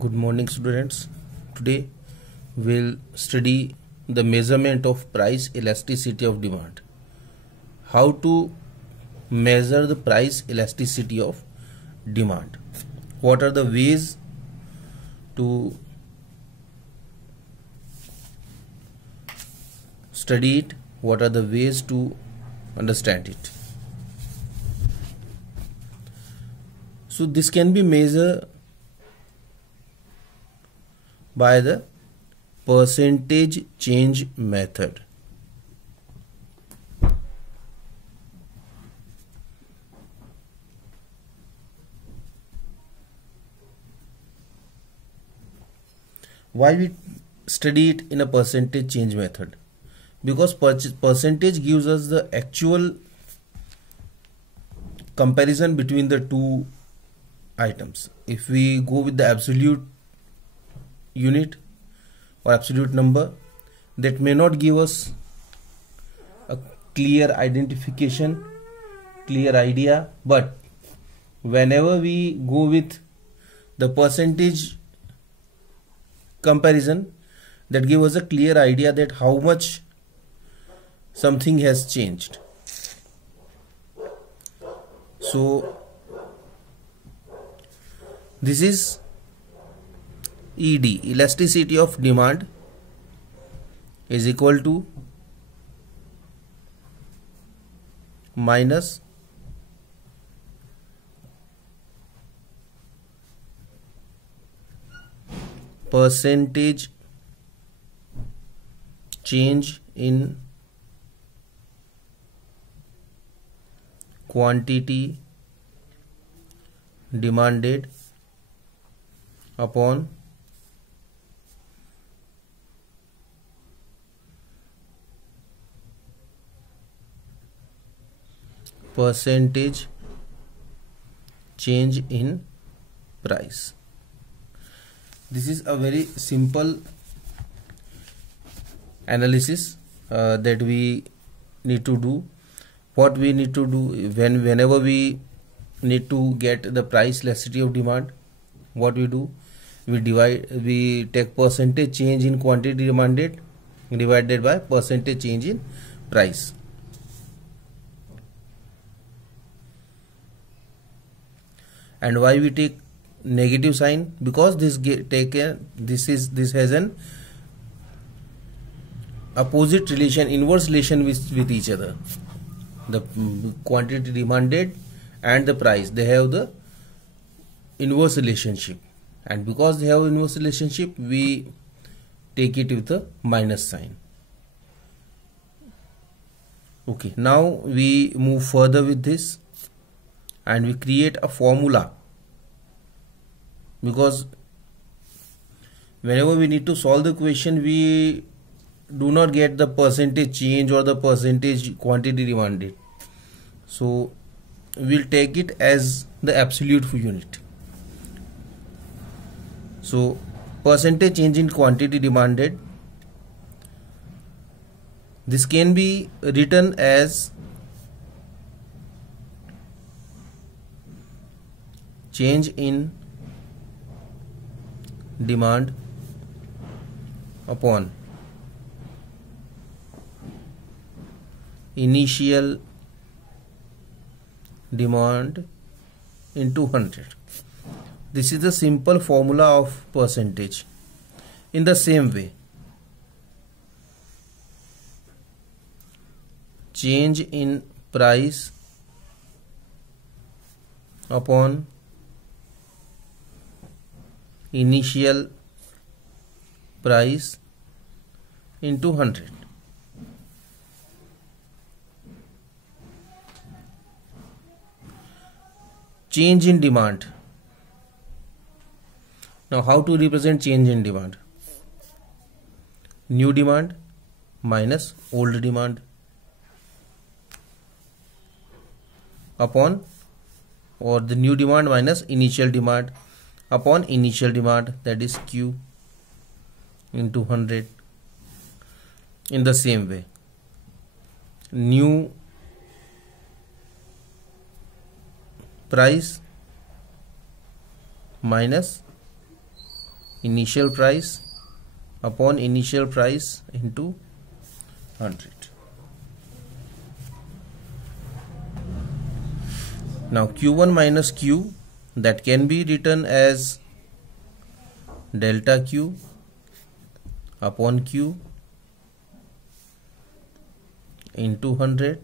Good morning, students. Today we'll study the measurement of price elasticity of demand. How to measure the price elasticity of demand. What are the ways to study it? What are the ways to understand it? So this can be measured by the percentage change method. Why we study it in a percentage change method? Because percentage gives us the actual comparison between the two items. If we go with the absolute unit or absolute number, that may not give us a clear identification, clear idea, but whenever we go with the percentage comparison, that gives us a clear idea that how much something has changed. So this is ED, elasticity of demand, is equal to minus percentage change in quantity demanded upon percentage change in price. This is a very simple analysis that we need to do. What we need to do whenever we need to get the price elasticity of demand, what we do, we take percentage change in quantity demanded divided by percentage change in price. And why we take negative sign? Because this has an opposite relation, inverse relation with each other. The quantity demanded and the price, they have the inverse relationship, and because they have inverse relationship, we take it with a minus sign. Okay, now we move further with this and we create a formula, because whenever we need to solve the question, we do not get the percentage change or the percentage quantity demanded, so we'll take it as the absolute unit. So percentage change in quantity demanded, this can be written as change in demand upon initial demand into 100. This is the simple formula of percentage. In the same way, change in price upon initial price into 100. Change in demand. Now how to represent change in demand? New demand minus old demand upon, or the new demand minus initial demand upon initial demand, that is Q into 100. In the same way, new price minus initial price upon initial price into 100. Now Q1 minus Q, that can be written as delta Q upon Q into 100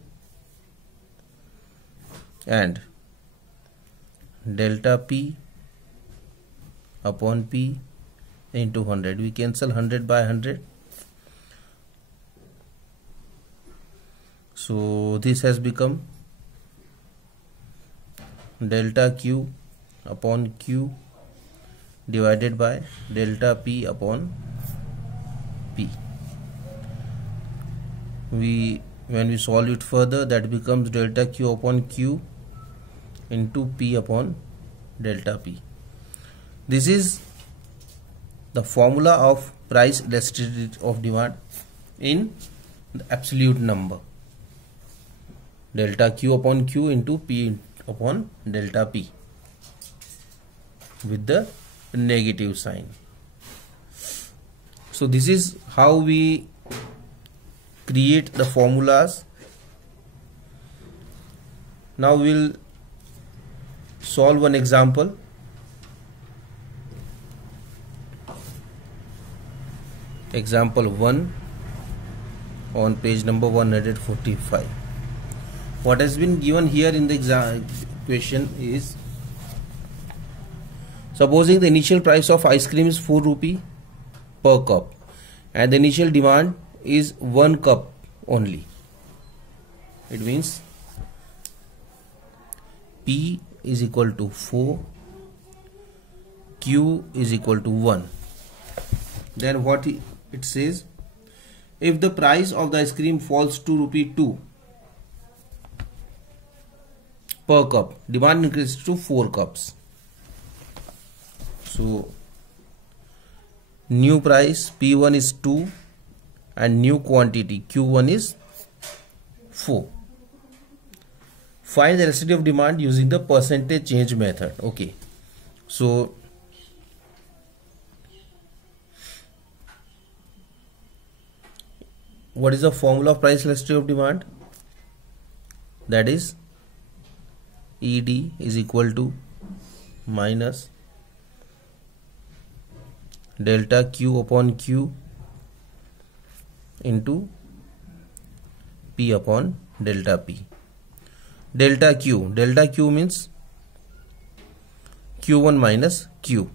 and delta P upon P into 100. We cancel 100 by 100. So this has become delta Q upon Q divided by delta P upon P. When we solve it further, that becomes delta Q upon Q into P upon delta P. This is the formula of price elasticity of demand in the absolute number. Delta Q upon Q into P upon delta P with the negative sign. So this is how we create the formulas. Now we'll solve one example. Example 1 on page number 145. What has been given here in the question is, supposing the initial price of ice cream is 4 rupee per cup and the initial demand is 1 cup only. It means P is equal to 4, Q is equal to 1. Then what it says, if the price of the ice cream falls to rupee 2 per cup, demand increases to 4 cups. So new price P1 is 2 and new quantity Q1 is 4. Find the elasticity of demand using the percentage change method. Okay, so what is the formula of price elasticity of demand? That is ED is equal to minus delta Q upon Q into P upon delta P. Delta Q means Q1 minus Q.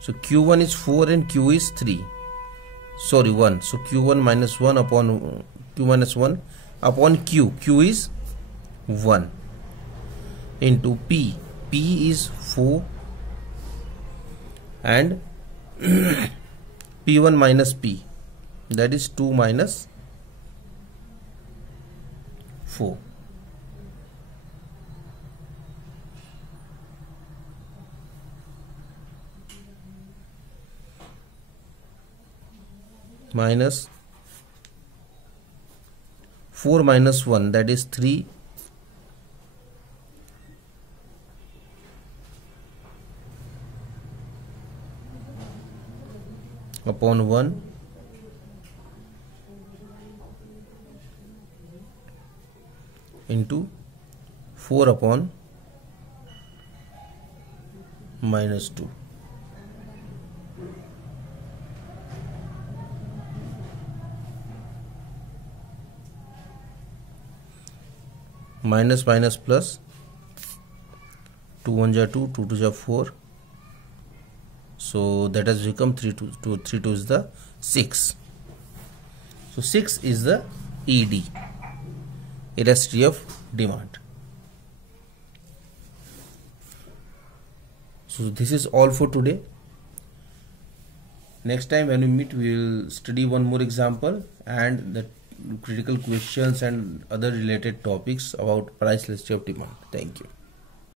So Q1 is 4 and Q is 3. Sorry, 1. So Q1 minus 1 upon Q minus 1 upon Q. Q is 1 into P. P is 4 and P1 minus P, that is 2 minus 4. Minus 4 minus 1, that is 3 upon 1 into 4 upon minus 2. Minus minus plus, 2 1 ja 2, 2 2 ja 4. So that has become 3 2 is the 6. So 6 is the ED, elasticity of demand. So this is all for today. Next time when we meet, we will study one more example and the critical questions and other related topics about price elasticity of demand. Thank you.